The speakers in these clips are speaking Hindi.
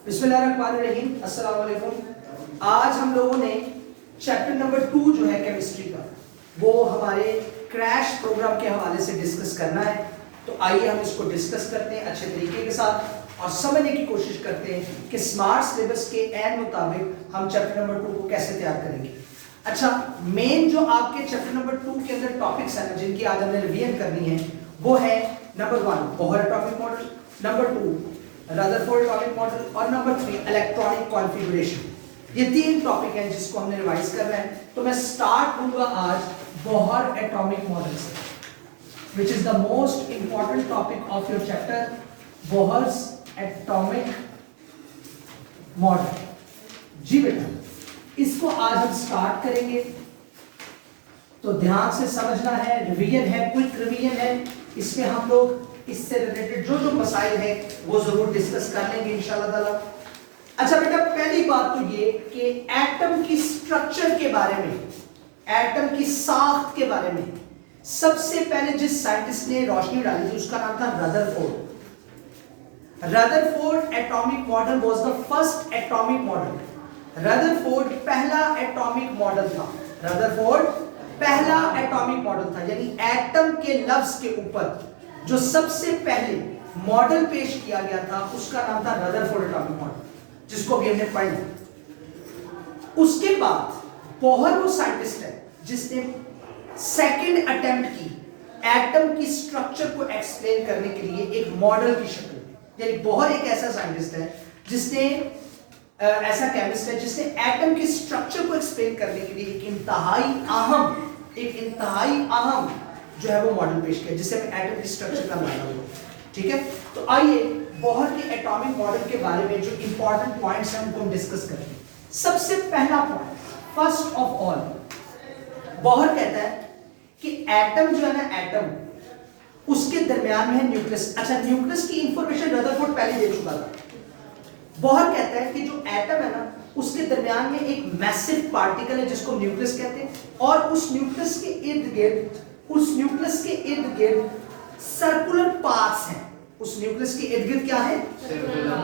बिस्मिल्लाहिर्रहमानिर्रहीम, अस्सलाम वालेकुम। आज हम लोगों ने चैप्टर नंबर 2 जो है केमिस्ट्री का, वो हमारे क्रैश प्रोग्राम के हवाले से डिस्कस करना है। तो आइए हम इसको डिस्कस करते हैं अच्छे तरीके के साथ और समझने की कोशिश करते हैं कि स्मार्ट सिलेबस के ऐन मुताबिक हम चैप्टर नंबर 2 को कैसे तैयार करेंगे। अच्छा, मेन जो आपके चैप्टर नंबर 2 के अंदर टॉपिक्स हैं जिनकी आज हमने रिवीजन करनी है, वो है number 1 Bohr atomic model, number 2 Rutherford atomic model और नंबर 3 इलेक्ट्रॉनिक कॉन्फ़िगरेशन। ये तीन टॉपिक हैं जिसको हमने रिवाइज करना है। तो मैं स्टार्ट करूंगा आज बोहर एटॉमिक मॉडल से, which is the most important topic of your chapter, Bohr's atomic model. जी बेटा, इसको आज हम स्टार्ट करेंगे, तो ध्यान से समझना है। रिवीजन है, क्विक रिवीजन है। इसमें हम लोग इससे रिलेटेड जो जो मसाइल है वो जरूर डिस्कस कर लेंगे इंशाल्लाह ताला। अच्छा बेटा, पहली बात तो ये कि एटम की स्ट्रक्चर के बारे में, एटम की साख्त के बारे में सबसे पहले जिस साइंटिस्ट ने रोशनी डाली थी उसका नाम था Rutherford. Rutherford atomic model was the first atomic model. Rutherford पहला एटॉमिक मॉडल था। रदरफोर्ड पहला एटॉमिक मॉडल था, यानी एटम के लफ्ज के ऊपर जो सबसे पहले मॉडल पेश किया गया था उसका नाम था रदरफोर्ड एटॉमिक मॉडल, जिसको भी हमने पढ़ा। उसके बाद बोहर वो साइंटिस्ट है जिसने सेकंड अटेम्प्ट की एटम की स्ट्रक्चर को एक्सप्लेन करने के लिए एक मॉडल की शक्ल में। यानी बोहर एक ऐसा साइंटिस्ट है जिसने ऐसा केमिस्ट है जिसने एटम की स्ट्रक्चर को एक्सप्लेन करने के लिए एक इंतहाई अहम जो है वो मॉडल पेश किया, जिसे मैं एटम की स्ट्रक्चर का नाम दूंगा। ठीक है, तो आइए बोहर के एटॉमिक मॉडल के बारे में जो इंपॉर्टेंट पॉइंट्स हैं उनको हम डिस्कस करते हैं। सबसे पहला point, first of all, Bohr कहता है कि एटम जो है ना, एटम उसके दरमियान में है न्यूक्लियस। अच्छा, न्यूक्लियस की इंफॉर्मेशन रदरफोर्ड पहले दे चुका था। बोहर कहता है कि जो एटम है ना, उसके दरमियान में एक मैसिव पार्टिकल है जिसको न्यूक्लियस कहते हैं, और उस न्यूक्लियस के इर्द गिर्द सर्कुलर पाथ्स हैं। उस न्यूक्लियस के इर्द गिर्द क्या है?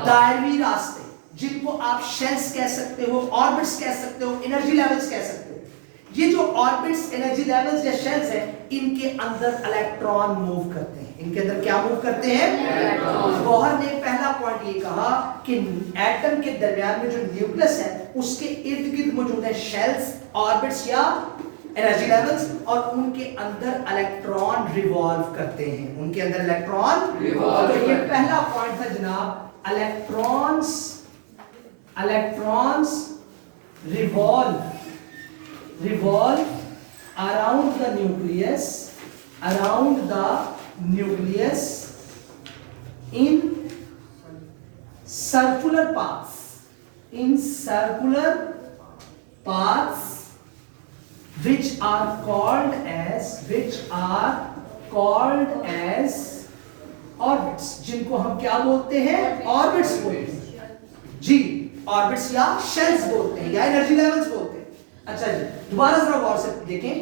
दायरवी रास्ते, जिनको आप शेल्स कह सकते हो, ऑर्बिट्स कह सकते हो, एनर्जी लेवल्स कह सकते हो। ये जो ऑर्बिट्स, एनर्जी लेवल्स या शेल्स हैं, इनके अंदर इलेक्ट्रॉन मूव करते हैं। इनके अंदर क्या मूव करते हैं? इलेक्ट्रॉन। बोहर ने पहला पॉइंट ये कहा कि एटम के दरमियान में जो न्यूक्लियस है उसके इर्द गिर्द मौजूद है शेल्स, ऑर्बिट्स या एनर्जी लेवल्स, और उनके अंदर इलेक्ट्रॉन रिवॉल्व करते हैं। उनके अंदर इलेक्ट्रॉन रिवॉल्व। तो ये पहला पॉइंट था जनाब, electrons revolve around the nucleus in circular paths which are called as orbits, जिनको हम क्या बोलते हैं? ऑर्बिट्स बोलते हैं। जी, ऑर्बिट्स या शेल्स बोलते हैं या एनर्जी लेवल्स बोलते हैं। अच्छा जी, दोबारा जरा गौर से देखें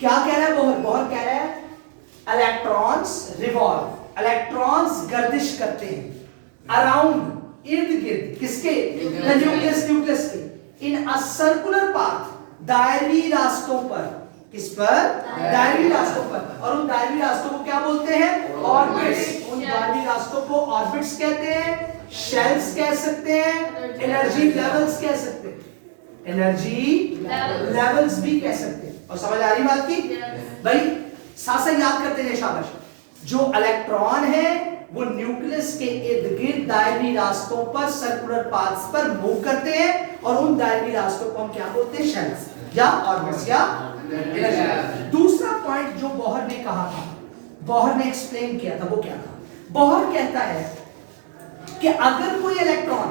क्या कह रहा है बोहर। बोहर कह रहा है इलेक्ट्रॉन्स रिवॉल्व, इलेक्ट्रॉन्स गर्दिश करते हैं अराउंड, इर्द गिर्द, किसके? न्यूक्लियस के, इन अ सर्कुलर पाथ, दायरवी रास्तों पर। किस पर? दायरवी रास्तों पर। और उन दायरवी रास्तों को क्या बोलते हैं? ऑर्बिट्स। उन दायरवी रास्तों को ऑर्बिट्स कहते हैं, शेल्स कह सकते हैं, एनर्जी लेवल्स कह सकते हैं, एनर्जी लेवल्स भी कह सकते हैं। और समझ आ रही बात की भाई? साथ साथ याद करते हैं, शाबाश। जो इलेक्ट्रॉन है वो न्यूक्लियस के इर्द गिर्द दायरवी रास्तों पर, सर्कुलर पाथ्स पर मूव करते हैं, और उन दायरवी रास्तों को हम क्या बोलते हैं? शेल्स या ऑर्बिट्स या एनर्जी। दूसरा पॉइंट जो बोहर ने कहा था, बोहर ने एक्सप्लेन किया था, वो क्या था? बोहर कहता है कि अगर कोई इलेक्ट्रॉन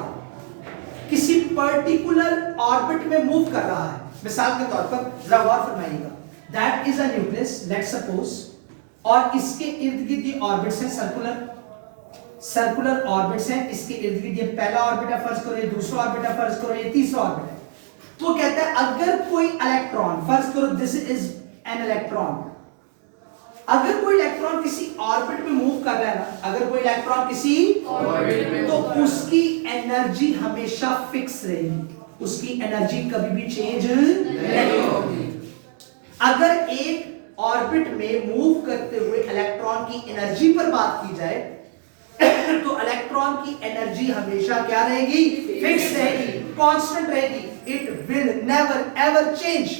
किसी पर्टिकुलर ऑर्बिट में मूव कर रहा है, मिसाल के तौर पर जरा गौर फरमाइएगा, that is a nucleus, let's suppose, और इसके इर्द गिर्द ये ऑर्बिट्स हैं, सर्कुलर ऑर्बिट्स हैं। इसके इर्द गिर्द ये पहला ऑर्बिट है, फर्ज करो, ये दूसरा ऑर्बिट है, फर्ज करो, ये तीसरा ऑर्बिट है। तो कहता है अगर कोई इलेक्ट्रॉन, फर्ज करो दिस इज एन इलेक्ट्रॉन, अगर कोई इलेक्ट्रॉन किसी ऑर्बिट में मूव कर रहा है ना, अगर कोई इलेक्ट्रॉन किसी ऑर्बिट में, तो उसकी एनर्जी हमेशा फिक्स रहेगी, उसकी एनर्जी कभी भी चेंज नहीं होगी। अगर एक ऑर्बिट में मूव करते हुए इलेक्ट्रॉन की एनर्जी पर बात की जाए तो इलेक्ट्रॉन की एनर्जी हमेशा क्या रहेगी? फिक्स रहेगी, कांस्टेंट रहेगी। It will never ever change,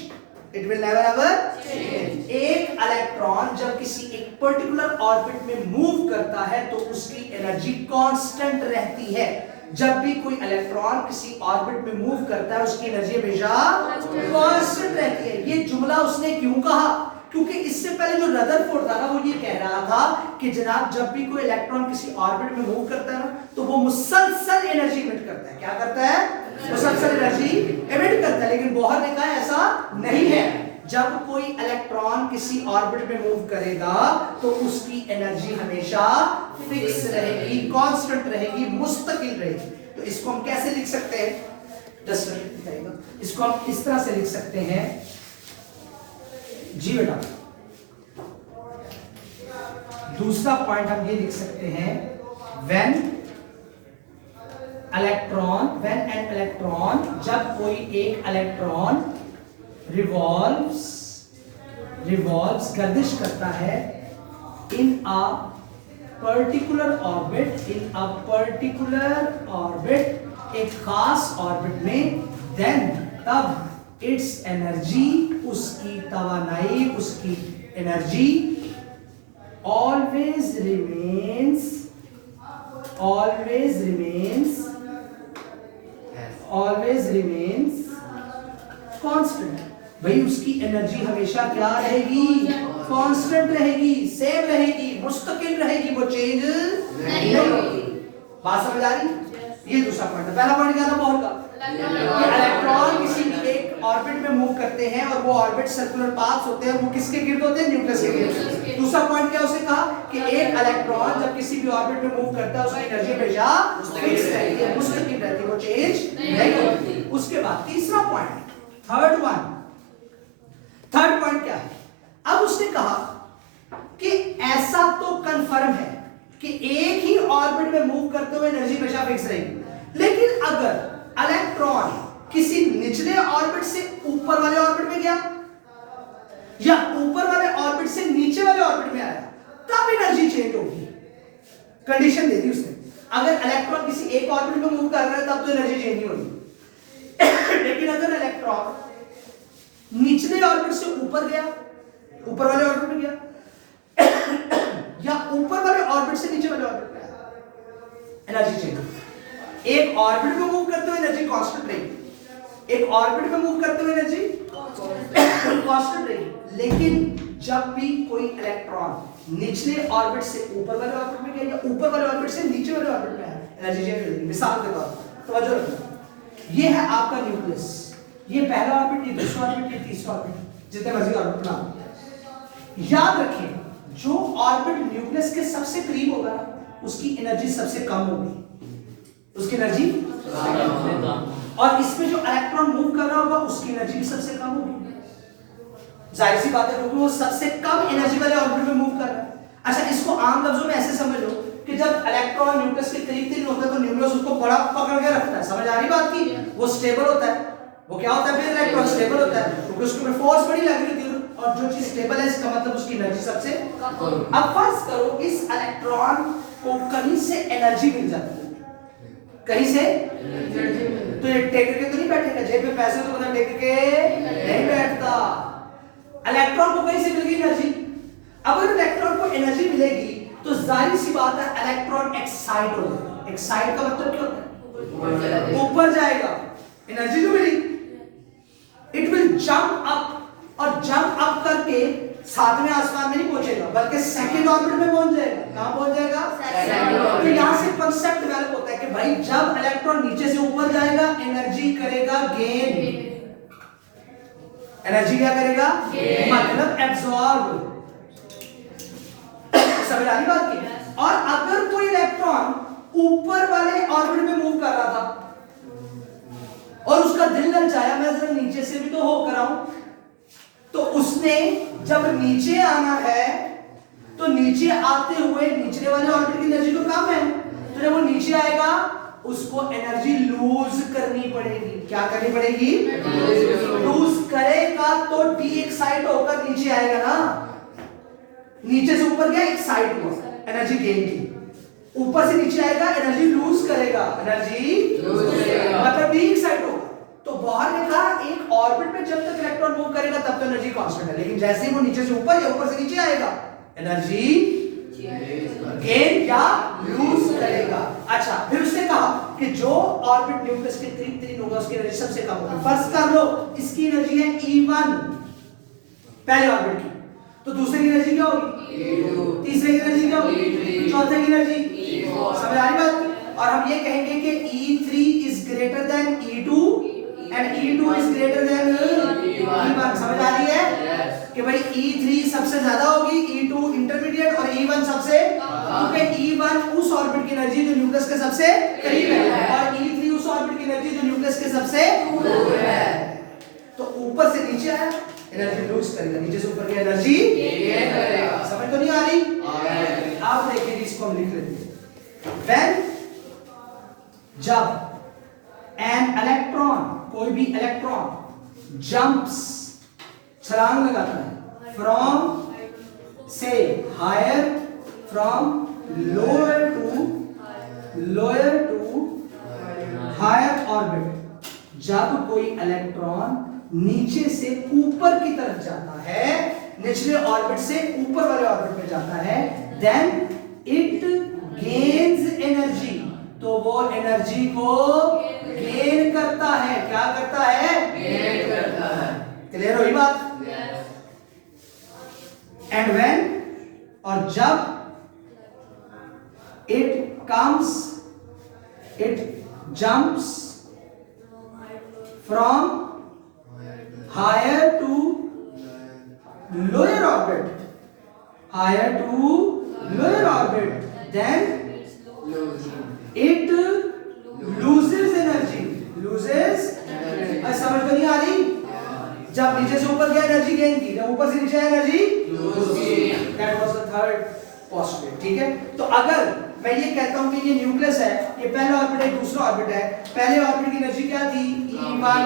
it will never ever change. एक इलेक्ट्रॉन जब किसी एक पर्टिकुलर ऑर्बिट में मूव करता है तो उसकी एनर्जी कांस्टेंट रहती है। जब भी कोई इलेक्ट्रॉन किसी ऑर्बिट में मूव करता है उसकी एनर्जी हमेशा कांस्टेंट रहती है। ये जुमला उसने क्यों कहा? क्योंकि इससे पहले जो रदरफोर्ड था ना, वो ये कह रहा था कि जनाब जब भी कोई इलेक्ट्रॉन किसी ऑर्बिट में मूव करता है ना, तो वो मुसलसल एनर्जी इमिट करता है। क्या करता है? मुसलसल एनर्जी इमिट करता है। लेकिन बोहर ने कहा ऐसा नहीं है। जब कोई इलेक्ट्रॉन किसी ऑर्बिट में मूव करेगा तो उसकी एनर्जी हमेशा फिक्स रहेगी, कांस्टेंट रहेगी, मुस्तकिल रहेगी। तो इसको हम कैसे लिख सकते हैं? इसको हम इस तरह से लिख सकते हैं जी बेटा। दूसरा पॉइंट हम ये लिख सकते हैं, व्हेन एन इलेक्ट्रॉन, जब कोई एक इलेक्ट्रॉन रिवॉल्व्स गर्दिश करता है इन अ पर्टिकुलर ऑर्बिट, एक खास ऑर्बिट में, देन तब इट्स एनर्जी, उसकी तवानाई, उसकी एनर्जी always remains कांस्टेंट। भाई उसकी एनर्जी हमेशा क्या रहेगी? कांस्टेंट रहेगी, सेम रहेगी, मुस्तकिल रहेगी, वो चेंज नहीं होगी। बात समझ आ रही? ये दूसरा पॉइंट है। पहला पॉइंट क्या था बोहर का? इलेक्ट्रॉन किसी भी एक ऑर्बिट में मूव करते हैं और वो ऑर्बिट सर्कुलर पाथ्स होते हैं, वो किसके गिर्द होते हैं? न्यूक्लियस के गिर्द। दूसरा पॉइंट क्या उसने कहा कि एक इलेक्ट्रॉन जब किसी भी ऑर्बिट में मूव करता है उसकी एनर्जी हमेशा फिक्स रहती है, मुस्तकिल रहती है, वो चेंज नहीं होती। उसके बाद तीसरा पॉइंट, थर्ड पॉइंट क्या है? अब उसने कहा कि ऐसा तो कंफर्म है कि एक ही ऑर्बिट में मूव करते हुए एनर्जी हमेशा फिक्स रहेगी, लेकिन अगर इलेक्ट्रॉन किसी निचले ऑर्बिट से ऊपर वाले ऑर्बिट में गया या ऊपर वाले ऑर्बिट से नीचे वाले ऑर्बिट में आया, तब एनर्जी चेंज होगी। कंडीशन दे दी उसने। अगर इलेक्ट्रॉन किसी एक ऑर्बिट में मूव कर रहा है तब तो एनर्जी चेंज नहीं होगी। लेकिन अगर इलेक्ट्रॉन निचले ऑर्बिट से ऊपर गया, ऊपर वाले ऑर्बिट में गया या ऊपर वाले ऑर्बिट से नीचे वाले ऑर्बिट में आया, एनर्जी चेंज होगी। एक ऑर्बिट में मूव करते हुए एनर्जी कांस्टेंट रहेगी, एक ऑर्बिट में मूव करते हुए एनर्जी कांस्टेंट रहेगी। लेकिन जब भी कोई इलेक्ट्रॉन निचले ऑर्बिट से ऊपर वाले ऑर्बिट में गया या ऊपर वाले ऑर्बिट से नीचे वाले ऑर्बिट में आया, एनर्जी चेंज होगी। मिसाल के तौर पर तवज्जो रखना, ये है आपका न्यूक्लियस, ये पहला ऑर्बिट, ये दूसरा ऑर्बिट, ये तीसरा ऑर्बिट, जितने मर्जी ऑर्बिट बना। याद रखें जो ऑर्बिट न्यूक्लियस के सबसे करीब होगा उसकी एनर्जी सबसे कम होगी, उसकी एनर्जी, और इसमें जो इलेक्ट्रॉन मूव कर रहा होगा उसकी एनर्जी भी सबसे कम होगी। जाहिर सी बात है क्योंकि वो सबसे कम एनर्जी वाले ऑर्बिट में मूव कर रहा है। अच्छा, इसको आम लफ्जों में ऐसे समझ लो कि जब इलेक्ट्रॉन न्यूक्लियस के करीब होता है तो न्यूक्लियस उसको बड़ा पकड़ के रखता है। समझ आ रही बात की? वो स्टेबल होता है। वो क्या होता है? फिर इलेक्ट्रॉन स्टेबल होता है क्योंकि उसके ऊपर फोर्स बड़ी लगी होती है, और जो चीज स्टेबल है इसका मतलब उसकी एनर्जी सबसे कम। अब फर्ज करो इस इलेक्ट्रॉन को कहीं से एनर्जी मिल जाती है, कहीं से, तो ये टेक के तो नहीं बैठेगा, जेब में पैसे तो मतलब टेक के नहीं बैठता। इलेक्ट्रॉन को कहीं से मिल गई एनर्जी। अब अगर इलेक्ट्रॉन को एनर्जी मिलेगी तो जाहिर सी बात है इलेक्ट्रॉन एक्साइट हो जाएगा। एक्साइट का मतलब क्या होता है? ऊपर जाएगा, एनर्जी तो मिली, इट विल जंप अप, और जंप अप करके सातवें आसमान में नहीं पहुंचेगा बल्कि सेकंड ऑर्बिट में पहुंच जाएगा। कहां पहुंच जाएगा? तो यहां से कांसेप्ट डेवलप होता है कि भाई जब इलेक्ट्रॉन नीचे से ऊपर जाएगा एनर्जी करेगा गेन। एनर्जी क्या करेगा? मतलब एब्सॉर्ब। समझ आ रही बात की? और अगर कोई इलेक्ट्रॉन ऊपर वाले ऑर्बिट में मूव कर रहा था और उसका दिल ललचाया मैं जरा नीचे से भी तो होकर आऊं, तो उसने जब नीचे आना है तो नीचे आते हुए निचले वाले ऑर्बिट की एनर्जी तो कम है, तो जब वो नीचे आएगा उसको एनर्जी लूज करनी पड़ेगी। क्या करनी पड़ेगी? लूज करेगा तो डी एक्साइट होकर नीचे आएगा ना, नीचे से ऊपर गया एक्साइट हुआ, एनर्जी गेन की, ऊपर से नीचे आएगा एनर्जी लूज करेगा, एनर्जी मतलब डी एक्साइट होगा। तो बाहर ने कहा एक ऑर्बिट में जब तक इलेक्ट्रॉन मूव करेगा तब तो एनर्जी कांस्टेंट है, लेकिन जैसे ही वो नीचे से ऊपर या ऊपर से नीचे आएगा एनर्जी गेन या लूज करेगा। अच्छा, फिर उसने कहा कि जो ऑर्बिट न्यूक्लियस के करीब करीब होगा उसकी एनर्जी सबसे कम होगी। फर्स्ट कर लो, इसकी एनर्जी है E1 पहले ऑर्बिट की, तो दूसरे की एनर्जी क्या होगी? तीसरे की एनर्जी क्या होगी? चौथे की एनर्जी। समझ आ रही बात? और हम ये कहेंगे कि E3 is greater than E2 and E2 is greater than E1। समझ आ रही है कि भाई E3 सबसे ज्यादा होगी, E2 इंटरमीडिएट और E1 सबसे, क्योंकि E1 उस ऑर्बिट की एनर्जी जो न्यूक्लियस के सबसे करीब है और E3 उस ऑर्बिट की एनर्जी जो न्यूक्लियस के सबसे दूर है। तो ऊपर से नीचे आया एनर्जी लूज करेगा, नीचे से ऊपर की एनर्जी गेन करेगा। समझ तो नहीं आ रही? आप देखिए इसको हम लिख लेते हैं। व्हेन जब एन इलेक्ट्रॉन, कोई भी इलेक्ट्रॉन जंप्स, छलांग लगाता है फ्रॉम से higher, from lower to higher orbit, जब कोई इलेक्ट्रॉन नीचे से ऊपर की तरफ जाता है, निचले ऑर्बिट से ऊपर वाले ऑर्बिट में जाता है, देन इट गेन्स एनर्जी, तो वो एनर्जी को गेन करता है। क्या करता है? गेन करता है। क्लियर हुई बात? एंड व्हेन, और जब it comes, it jumps from higher to lower orbit, higher to lower orbit, then it loses energy, loses. समझ में नहीं आ रही? जब नीचे से ऊपर गया एनर्जी गेन की, जब ऊपर से नीचे आया एनर्जी लूज की। That was the third postulate. ठीक है, तो अगर मैं ये कहता हूं कि ये न्यूक्लियस है, ये पहला ऑर्बिट है, दूसरा ऑर्बिट है, पहले ऑर्बिट की एनर्जी क्या थी? E1,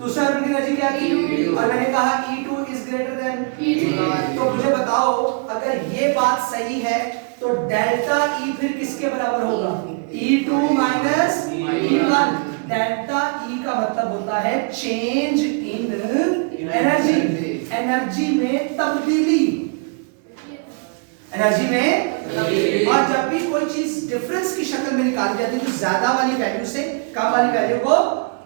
दूसरा ऑर्बिट की एनर्जी क्या थी? और मैंने कहा E2 is greater than E1। तो मुझे बताओ अगर ये बात सही है तो डेल्टा E फिर किसके बराबर होगा? E2 minus E1। Delta E का मतलब होता है चेंज इन एनर्जी, एनर्जी में तब्दीली, एनर्जी में। और जब भी कोई चीज डिफरेंस की शक्ल में निकाली जाती है तो ज्यादा वाली वैल्यू से कम वाली वैल्यू को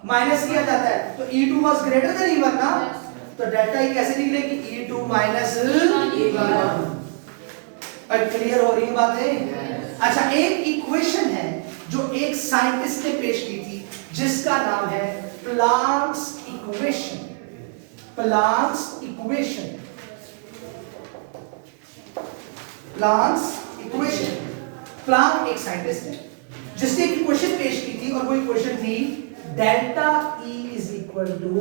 माइनस किया जाता है। तो E2 was greater than E1 ना, तो डेल्टा E कैसे निकलेगी? E2 minus E1। और क्लियर हो रही है बातें? अच्छा, एक इक्वेशन है जो एक साइंटिस्ट ने पेश की थी जिसका नाम है Planck's equation. Planck's equation, Planck's equation. Planck एक साइंटिस्ट है जिसने एक इक्वेशन पेश की थी और वो इक्वेशन थी delta E is equal to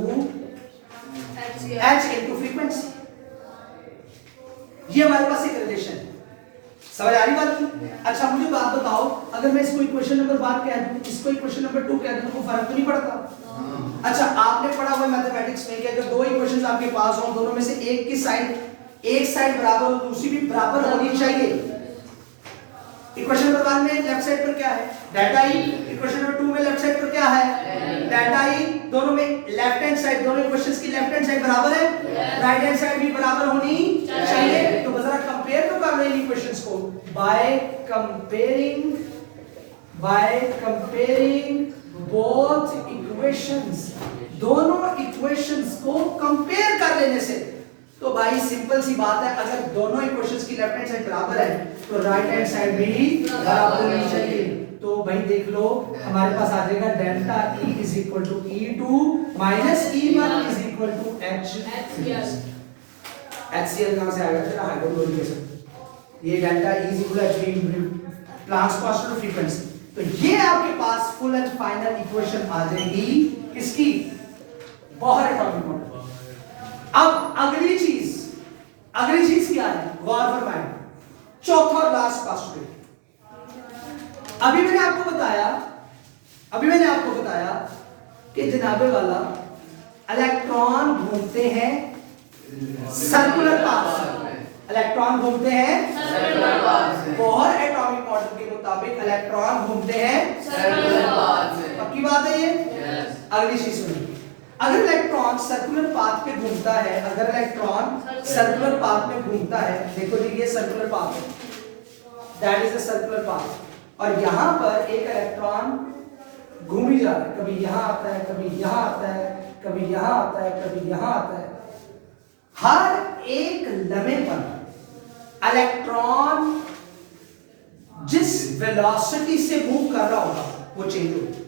h into frequency. ये हमारे पास एक रिलेशन है। समझ आ रही बात? अच्छा, मुझे बात बताओ, अगर मैं इसको इक्वेशन नंबर 1 कह दूं, इसको इक्वेशन नंबर 2 कह दूं, तो फर्क तो नहीं पड़ता? अच्छा, आपने पढ़ा हुआ मैथमेटिक्स में कि अगर दो इक्वेशंस आपके पास हो, दोनों में से एक की साइड, एक साइड बराबर हो, दूसरी भी बराबर होनी चाहिए। इक्वेशन नंबर 1 में लेफ्ट साइड पर क्या है? Delta E। इक्वेशन नंबर 2 में लेफ्ट साइड पर क्या है? Delta E। दोनों में लेफ्ट हैंड साइड, दोनों इक्वेशंस की लेफ्ट हैंड साइड बराबर है, राइट हैंड साइड भी बराबर होनी चाहिए। तो जरा कंपेयर तो कर रहे हैं इक्वेशंस को बाय कंपेयरिंग बोथ इक्वेशंस। दोनों इक्वेशंस को कंपेयर कर लेने से तो भाई सिंपल सी बात है, अगर दोनों इक्वेशंस की लेफ्ट हैंड साइड बराबर है तो राइट हैंड साइड भी बराबर होनी चाहिए। तो भाई देख लो, हमारे पास आ जाएगा delta E is equal to E2 minus E1 is equal to HCl। HCl कहां से आएगा? तेरा हाइड्रोक्लोरिक एसिड। ये delta E is equal to H, Planck's constant of frequency. तो ये आपके पास फुल एंड फाइनल इक्वेशन आ जाएगी किसकी? Bohr atomic model. अब अगली चीज क्या है? गौर फरमाएं, चौथा और लास्ट पास्टुलेट, अभी मैंने आपको बताया कि जनाबे वाला इलेक्ट्रॉन घूमते हैं सर्कुलर पाथ, इलेक्ट्रॉन घूमते हैं circular path, Bohr atomic model के मुताबिक इलेक्ट्रॉन घूमते हैं सर्कुलर पाथ में। पक्की बात है ये? अगली चीज सुनिए, अगर इलेक्ट्रॉन सर्कुलर पाथ पे घूमता है, अगर इलेक्ट्रॉन सर्कुलर पाथ में घूमता है, देखो जी ये सर्कुलर पाथ है, that is the circular path, और यहां पर एक इलेक्ट्रॉन घूम ही जा रहा है, कभी यहां आता है, कभी यहां आता है, कभी यहां आता है, कभी यहां आता है। हर एक लम्हे पर इलेक्ट्रॉन जिस वेलोसिटी से मूव कर रहा होगा वो चेंज होगी।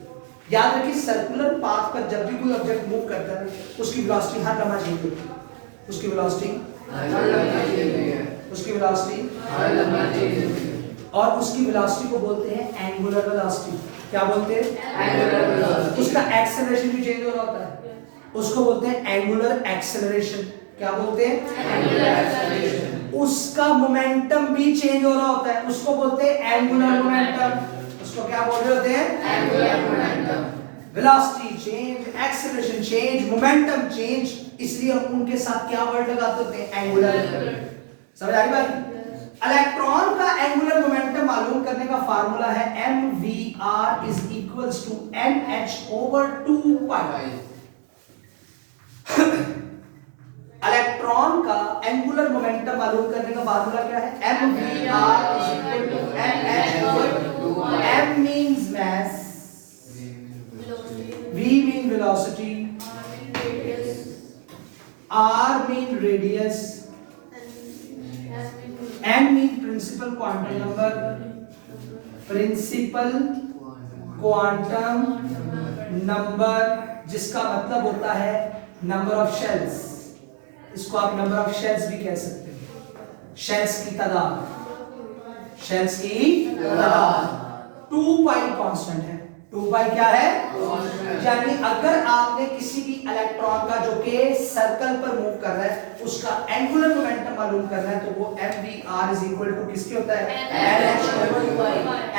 याद रखिए सर्कुलर पाथ पर जब भी कोई ऑब्जेक्ट मूव करता है उसकी वेलोसिटी हर लम्हा चेंज होती है, उसकी वेलोसिटी हर लम्हा चेंज होती है, और उसकी वेलोसिटी को बोलते हैं एंगुलर वेलोसिटी। क्या बोलते हैं? Angular velocity. उसका एक्सेलरेशन भी चेंज हो रहा होता है, उसको बोलते हैं एंगुलर एक्सेलरेशन। क्या बोलते हैं? Angular acceleration. उसका मोमेंटम भी चेंज हो रहा होता है, उसको बोलते हैं एंगुलर मोमेंटम। उसको क्या बोल रहे होते हैं? Angular momentum. Velocity change, acceleration change, momentum change, इसलिए हम उनके साथ क्या वर्ड लगाते होते हैं? एंगुलर। समझ आ रही बात? इलेक्ट्रॉन का एंगुलर मोमेंटम मालूम करने का फार्मूला है mvr is equals to nh over 2 pi। Electron का एंगुलर मोमेंटम मालूम करने का फार्मूला क्या है? mvr is equal to nh over 2 pi। m means mass, v mean velocity, r mean radius, n mean principal quantum number, principal quantum number, जिसका मतलब होता है नंबर ऑफ शेल्स। इसको आप नंबर ऑफ शेल्स भी कह सकते हैं, शेल्स की तादाद, शेल्स की तादाद। 2 पाई कांस्टेंट है। 2 पाई क्या है? यानी अगर आपने किसी भी इलेक्ट्रॉन का जो कि सर्कल पर मूव कर रहा है उसका एंगुलर मोमेंटम मालूम करना है तो वो mvr is equal to किसके होता है? nh over 2 pi।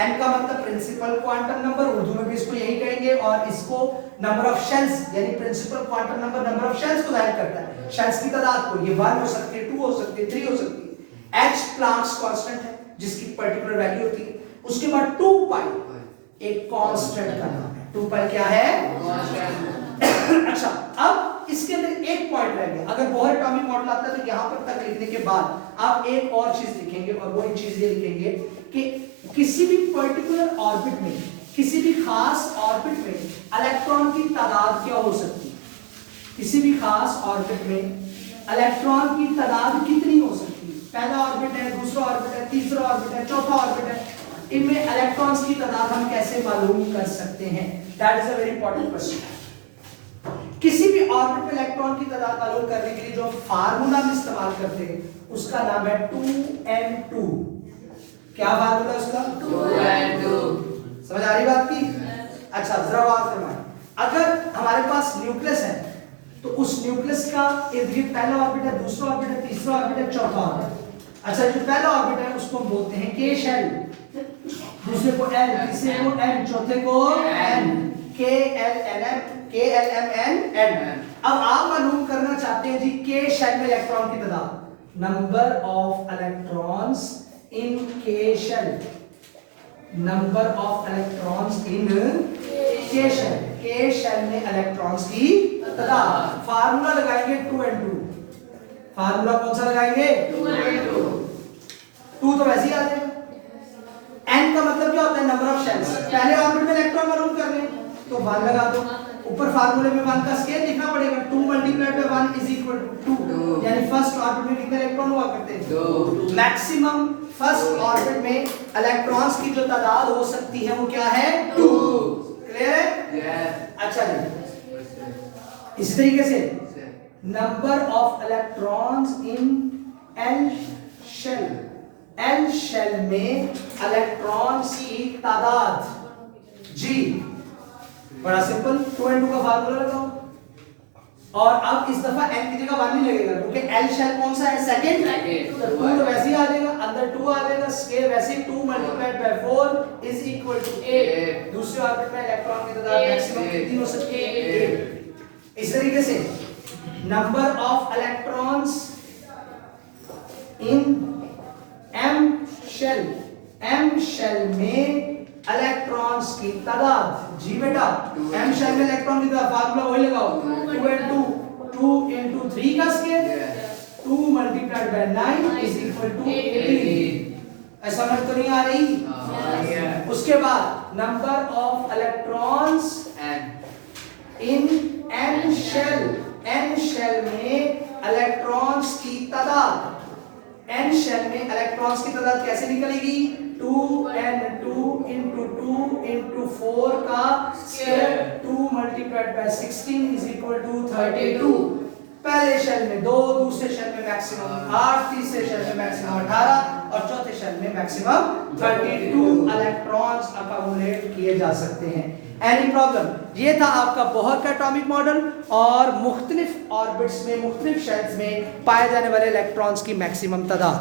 n का मतलब प्रिंसिपल क्वांटम नंबर, उर्दू में भी इसको यही कहेंगे, और इसको नंबर ऑफ शेल्स यानी principal quantum number number of shells को जाहिर करता है, शेल्स की तादाद को। ये 1 हो सकती है, 2 हो सकती है, 3 हो सकती है। h प्लैंक्स कांस्टेंट है जिसकी पर्टिकुलर वैल्यू होती है। उसके बाद 2 पाई एक कांस्टेंट का नाम है। 2 पाई क्या है? अच्छा, अब इसके अंदर एक पॉइंट रह गया। अगर बोहर एटॉमिक मॉडल आता है तो यहां पर तक लिखने के बाद आप एक और चीज लिखेंगे, और वो चीज ये लिखेंगे कि किसी भी पर्टिकुलर ऑर्बिट में, किसी भी खास ऑर्बिट में इलेक्ट्रॉन की तादाद क्या हो सकती है? किसी भी खास ऑर्बिट में इलेक्ट्रॉन की तादाद कितनी हो सकती है? पहला ऑर्बिट है, दूसरा ऑर्बिट है, तीसरा ऑर्बिट है, चौथा ऑर्बिट है, इनमें इलेक्ट्रॉन्स की तादाद हम कैसे मालूम कर सकते हैं? That is a very important question. किसी भी ऑर्बिट में इलेक्ट्रॉन की तादाद मालूम करने के लिए जो फार्मूला हम इस्तेमाल करते हैं उसका नाम है 2n2। क्या फार्मूला उसका? 2n2। समझ आ रही बात की? अच्छा, जरा बात फरमाएं, अगर हमारे पास न्यूक्लियस है तो उस न्यूक्लियस का इर्द गिर्द पहला ऑर्बिट है, दूसरा ऑर्बिट है, तीसरा ऑर्बिट है, चौथा ऑर्बिट। अच्छा, जो पहला ऑर्बिट है उसको हम बोलते हैं k शेल, दूसरे को l, तीसरे को n, चौथे को n, k l m n। अब आप मालूम करना चाहते हैं जी k शेल में इलेक्ट्रॉन की तादाद, number of electrons in k shell, number of electrons in k shell, k shell में इलेक्ट्रॉन्स की तादाद। फार्मूला लगाएंगे 2n2। फार्मूला कौन सा लगाएंगे? 2n2। 2 तो वैसे ही आ जाएगा। n का मतलब क्या होता है? Number of shells. पहले ऑर्बिट में इलेक्ट्रॉन मालूम कर रहे हैं तो 1 लगा दो, ऊपर फार्मूले में 1 का स्केल लिखना पड़ेगा, 2 multiplied by 1 is equal to 2, यानी फर्स्ट ऑर्बिट में कितने इलेक्ट्रॉन हुआ करते हैं? 2। मैक्सिमम फर्स्ट ऑर्बिट में इलेक्ट्रॉन्स की जो तादाद हो सकती है वो क्या है? 2। क्लियर है? यस। अच्छा जी, इस तरीके से number of electrons in l shell, l shell में इलेक्ट्रॉन्स की तादाद जी, बड़ा सिंपल, 2n2 का फार्मूला लगाओ, और अब इस दफा n की जगह 1 नहीं लगेगा क्योंकि l शेल कौन सा है? सेकंड, तो 2 तो वैसे ही आ जाएगा। अंदर 2 आ जाएगा, स्केयर वैसे ही 2 multiplied by 4 is equal to 8। दूसरे ऑर्बिट में इलेक्ट्रॉन की तादाद मैक्सिमम कितनी हो सकती है? 8। इस तरीके से number of electrons in M shell में इलेक्ट्रॉन्स की तादाद, जी बेटा एम शेल में इलेक्ट्रॉन की तादाद फार्मूला वही लगाओ, 2 into 3 का square, 2 multiplied by 9 is equal to 18। ऐसा समझ तो नहीं आ रही? उसके बाद number of electrons in N shell में इलेक्ट्रॉन्स की तादाद, एन शेल में इलेक्ट्रॉन्स की तादाद कैसे निकलेगी? 2n2 into 2 into 4 का square, 2 multiplied by 16 is equal to 32। पहले शेल में 2, दूसरे शेल में मैक्सिमम 8, तीसरे शेल में मैक्सिमम 18 और चौथे शेल में मैक्सिमम 32 इलेक्ट्रॉन्स अकोमोडेट किए जा सकते हैं। Any problem? ये था आपका बोहर का एटॉमिक मॉडल और मुख्तलिफ ऑर्बिट्स में, मुख्तलिफ शेल्स में पाए जाने वाले इलेक्ट्रॉन्स की मैक्सिमम तादाद।